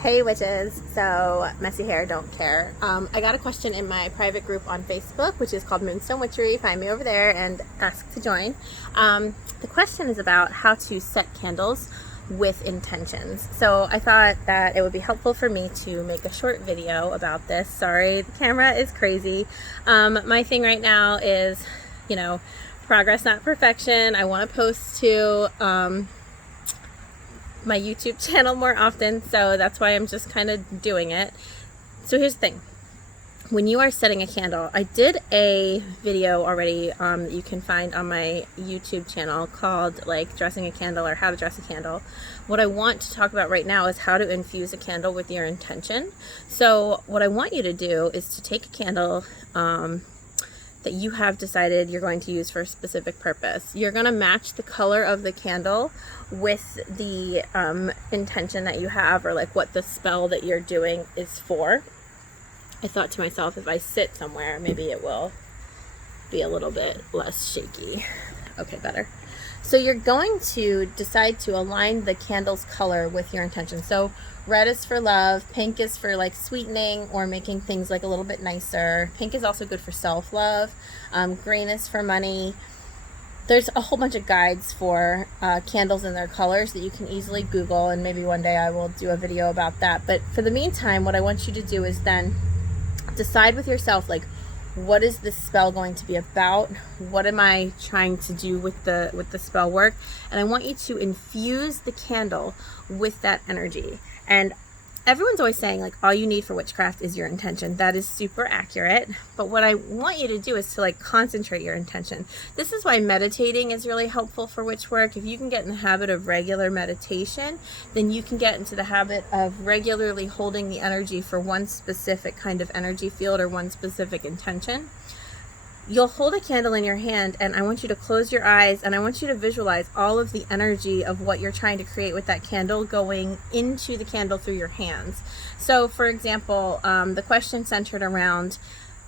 Hey witches, so messy hair, don't care. I got a question in my private group on Facebook, which is called Moonstone Witchery. Find me over there and ask to join. The question is about how to set candles with intentions. So I thought that it would be helpful for me to make a short video about this. Sorry, the camera is crazy. My thing right now is, progress, not perfection. I want to post to my YouTube channel more often, so that's why I'm just kind of doing it. So here's the thing. When you are setting a candle, I did a video already that you can find on my YouTube channel called like dressing a candle or how to dress a candle. What I want to talk about right now is how to infuse a candle with your intention. So what I want you to do is to take a candle that you have decided you're going to use for a specific purpose. You're going to match the color of the candle with the intention that you have, or like what the spell that you're doing is for. I thought to myself, if I sit somewhere, maybe it will be a little bit less shaky. Okay, better. So you're going to decide to align the candle's color with your intention. So red is for love, pink is for like sweetening or making things like a little bit nicer. Pink is also good for self-love. Green is for money. There's a whole bunch of guides for candles and their colors that you can easily Google, and maybe one day I will do a video about that. But for the meantime, what I want you to do is then decide with yourself, like, what is this spell going to be about? What am I trying to do with the spell work? And I want you to infuse the candle with that energy. And everyone's always saying like all you need for witchcraft is your intention. That is super accurate. But what I want you to do is to like concentrate your intention. This is why meditating is really helpful for witch work. If you can get in the habit of regular meditation, then you can get into the habit of regularly holding the energy for one specific kind of energy field or one specific intention. You'll hold a candle in your hand, and I want you to close your eyes, and I want you to visualize all of the energy of what you're trying to create with that candle going into the candle through your hands. So for example, the question centered around,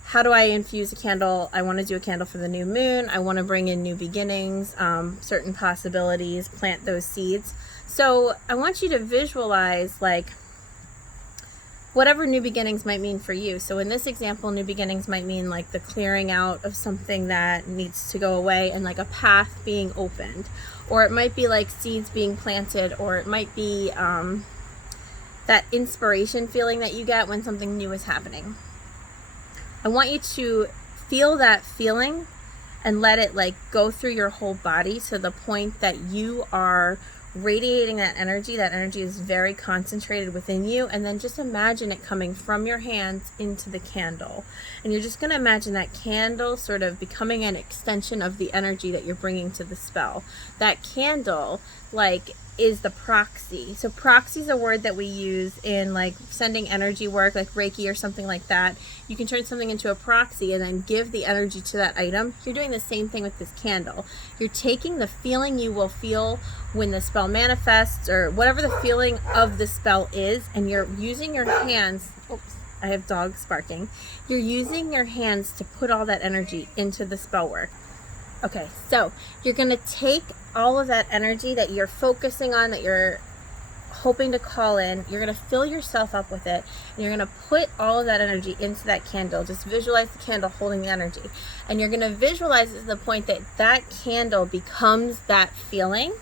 how do I infuse a candle? I want to do a candle for the new moon. I want to bring in new beginnings, certain possibilities, plant those seeds. So I want you to visualize like whatever new beginnings might mean for you. So in this example, new beginnings might mean like the clearing out of something that needs to go away and like a path being opened. Or it might be like seeds being planted, or it might be that inspiration feeling that you get when something new is happening. I want you to feel that feeling and let it like go through your whole body to the point that you are radiating that energy. That energy is very concentrated within you, and then just imagine it coming from your hands into the candle. And you're just going to imagine that candle sort of becoming an extension of the energy that you're bringing to the spell. That candle like is the proxy. So proxy is a word that we use in like sending energy work, like Reiki or something like that. You can turn something into a proxy and then give the energy to that item. You're doing the same thing with this candle. You're taking the feeling you will feel when the spell manifests, or whatever the feeling of the spell is, and you're using your hands. Oops, I have dogs barking. You're using your hands to put all that energy into the spell work. Okay, so you're going to take all of that energy that you're focusing on, that you're hoping to call in, you're going to fill yourself up with it, and you're going to put all of that energy into that candle. Just visualize the candle holding the energy. And you're going to visualize it to the point that that candle becomes that feeling.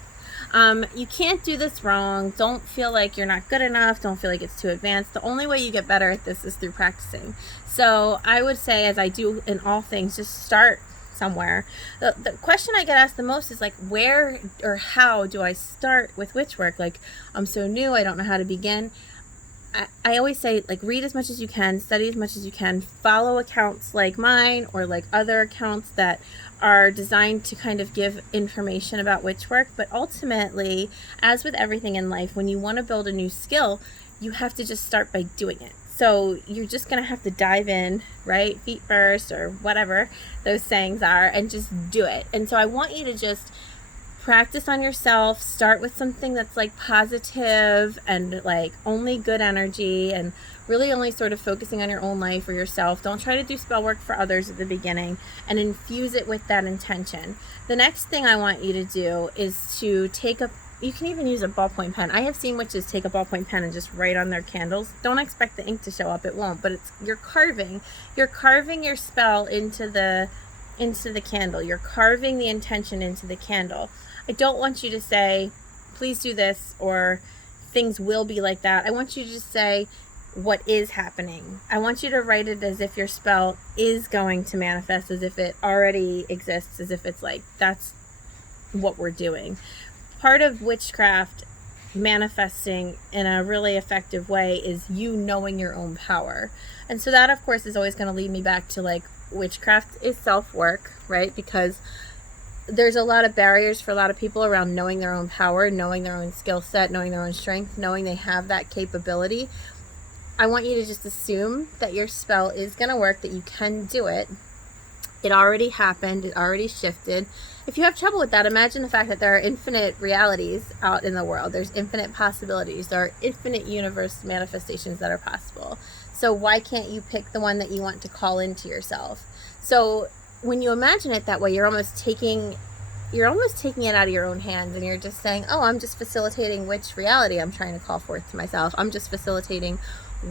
You can't do this wrong. Don't feel like you're not good enough. Don't feel like it's too advanced. The only way you get better at this is through practicing. So I would say, as I do in all things, just start somewhere. The question I get asked the most is like, where or how do I start with witch work? Like, I'm so new, I don't know how to begin. I always say, like, read as much as you can, study as much as you can, follow accounts like mine or like other accounts that are designed to kind of give information about witch work. But ultimately, as with everything in life, when you want to build a new skill, you have to just start by doing it. So you're just going to have to dive in, right? Feet first, or whatever those sayings are, and just do it. And so I want you to just practice on yourself. Start with something that's like positive and like only good energy, and really only sort of focusing on your own life or yourself. Don't try to do spell work for others at the beginning, and infuse it with that intention. The next thing I want you to do is to take a you can even use a ballpoint pen. I have seen witches take a ballpoint pen and just write on their candles. Don't expect the ink to show up, it won't, but you're carving your spell into the candle. You're carving the intention into the candle. I don't want you to say, please do this, or things will be like that. I want you to just say what is happening. I want you to write it as if your spell is going to manifest, as if it already exists, as if it's like, that's what we're doing. Part of witchcraft manifesting in a really effective way is you knowing your own power. And so that, of course, is always going to lead me back to like, witchcraft is self-work, right? Because there's a lot of barriers for a lot of people around knowing their own power, knowing their own skill set, knowing their own strength, knowing they have that capability. I want you to just assume that your spell is going to work, that you can do it. It already happened. It already shifted. If you have trouble with that, imagine the fact that there are infinite realities out in the world. There's infinite possibilities. There are infinite universe manifestations that are possible. So why can't you pick the one that you want to call into yourself? So when you imagine it that way, you're almost taking it out of your own hands, and you're just saying, oh, I'm just facilitating which reality I'm trying to call forth to myself. I'm just facilitating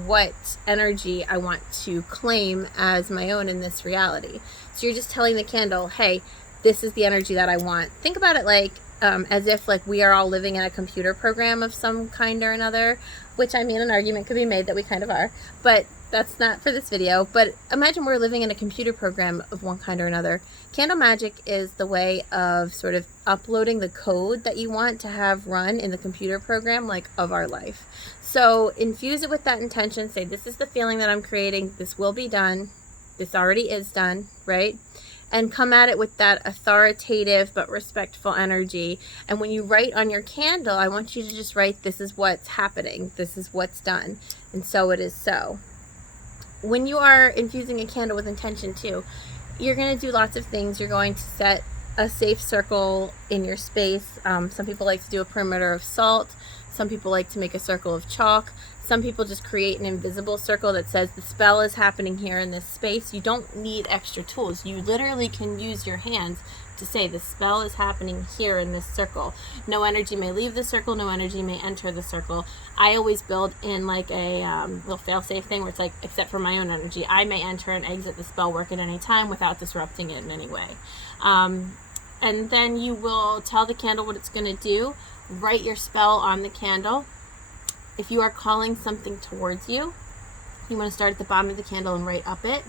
what energy I want to claim as my own in this reality. So you're just telling the candle, hey, this is the energy that I want. Think about it like as if like we are all living in a computer program of some kind or another, which, I mean, an argument could be made that we kind of are, but that's not for this video. But imagine we're living in a computer program of one kind or another. Candle magic is the way of sort of uploading the code that you want to have run in the computer program, like, of our life. So infuse it with that intention. Say, this is the feeling that I'm creating. This will be done. This already is done, right? And come at it with that authoritative but respectful energy. And when you write on your candle, I want you to just write, this is what's happening. This is what's done. And so it is so. When you are infusing a candle with intention too, you're going to do lots of things. You're going to set a safe circle in your space. Some people like to do a perimeter of salt. Some people like to make a circle of chalk. Some people just create an invisible circle that says the spell is happening here in this space. You don't need extra tools. You literally can use your hands to say the spell is happening here in this circle. No energy may leave the circle. No energy may enter the circle. I always build in like a little fail-safe thing where it's like, except for my own energy, I may enter and exit the spell work at any time without disrupting it in any way. And then you will tell the candle what it's going to do. Write your spell on the candle. If you are calling something towards you, you want to start at the bottom of the candle and write up it,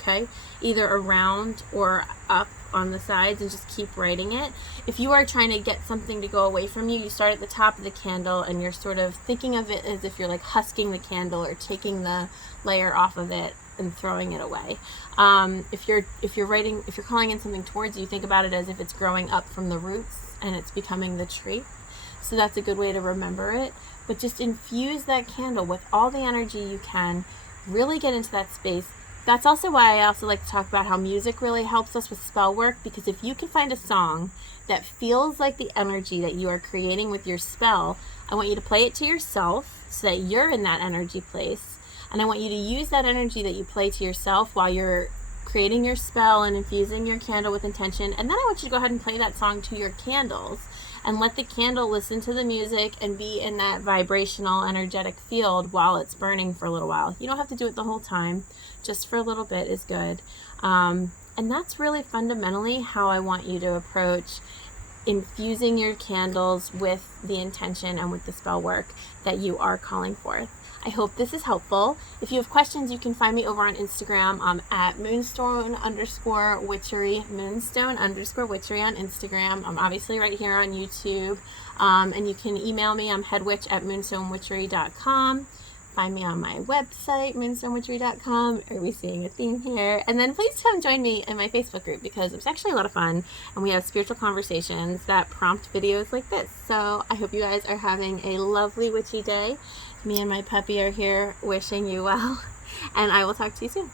okay? Either around or up on the sides, and just keep writing it. If you are trying to get something to go away from you, you start at the top of the candle and you're sort of thinking of it as if you're like husking the candle or taking the layer off of it and throwing it away. If you're calling in something towards you, think about it as if it's growing up from the roots and it's becoming the tree. So that's a good way to remember it. But just infuse that candle with all the energy you can. Really get into that space. That's also why I also like to talk about how music really helps us with spell work, because if you can find a song that feels like the energy that you are creating with your spell, I want you to play it to yourself so that you're in that energy place. And I want you to use that energy that you play to yourself while you're creating your spell and infusing your candle with intention. And then I want you to go ahead and play that song to your candles and let the candle listen to the music and be in that vibrational, energetic field while it's burning for a little while. You don't have to do it the whole time. Just for a little bit is good. And that's really fundamentally how I want you to approach infusing your candles with the intention and with the spell work that you are calling forth. I hope this is helpful. If you have questions, you can find me over on Instagram at moonstone_witchery, moonstone_witchery on Instagram. I'm obviously right here on YouTube. And you can email me. I'm headwitch@moonstonewitchery.com. Find me on my website, moonstonewitchery.com. Are we seeing a theme here? And then please come join me in my Facebook group, because it's actually a lot of fun and we have spiritual conversations that prompt videos like this. So I hope you guys are having a lovely witchy day. Me and my puppy are here wishing you well, and I will talk to you soon.